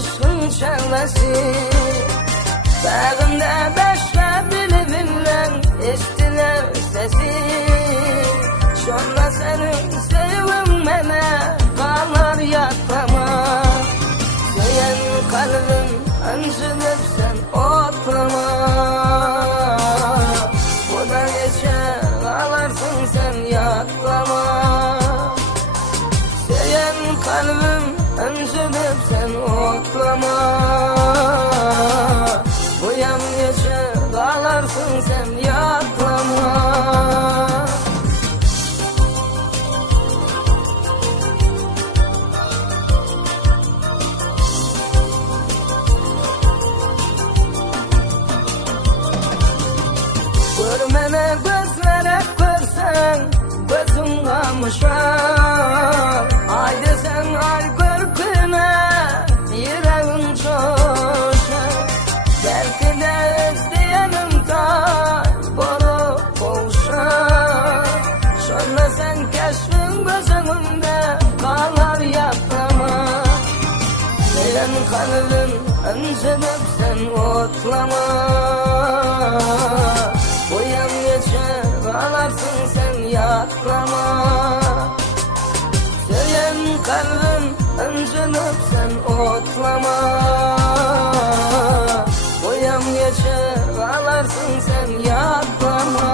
aşkın çağlası. Bağımda başka biri bilen estiler sesi. Şonda senin sevim mene kalar yaklama. Söylen kalbim ancılıp sen otlama. Odan geçer ağlarsın sen yaklama. Söylen kalbim ancılıp sen otlama. Uyan geçer ağlarsın sen yaklama. Görmene gözlere görsen gözün kamışar. Haydi sen ay görküne yüreğin coşar. Belki de izleyenim boru boğuşar. Sonra sen keşfin gözümünde kalar yaklama. Senin kalbin öncülüp sen otlama. Uyan geçer ağlarsın sen yaklama. Söylen kalbim öncülüp sen otlama. Uyan geçer ağlarsın sen yaklama.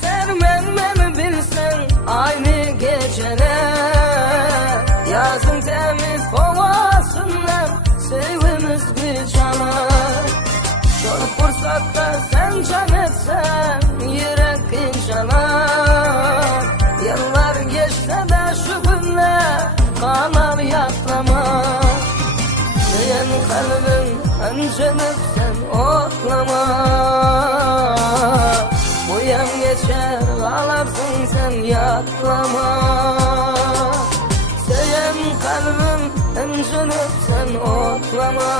Sermenmemi bilsen aynı geceler. Yazın temiz havasından sevimiz bir canar. Çok fırsatta sen can etsen yürek incalar. Yıllar geçse de şu günler kanar yaklama. Senin kalbin öncülüp sen otlama. Uyan geçer ağlarsın sen yaklama. Söylen kalbim öncülüp sen otlama.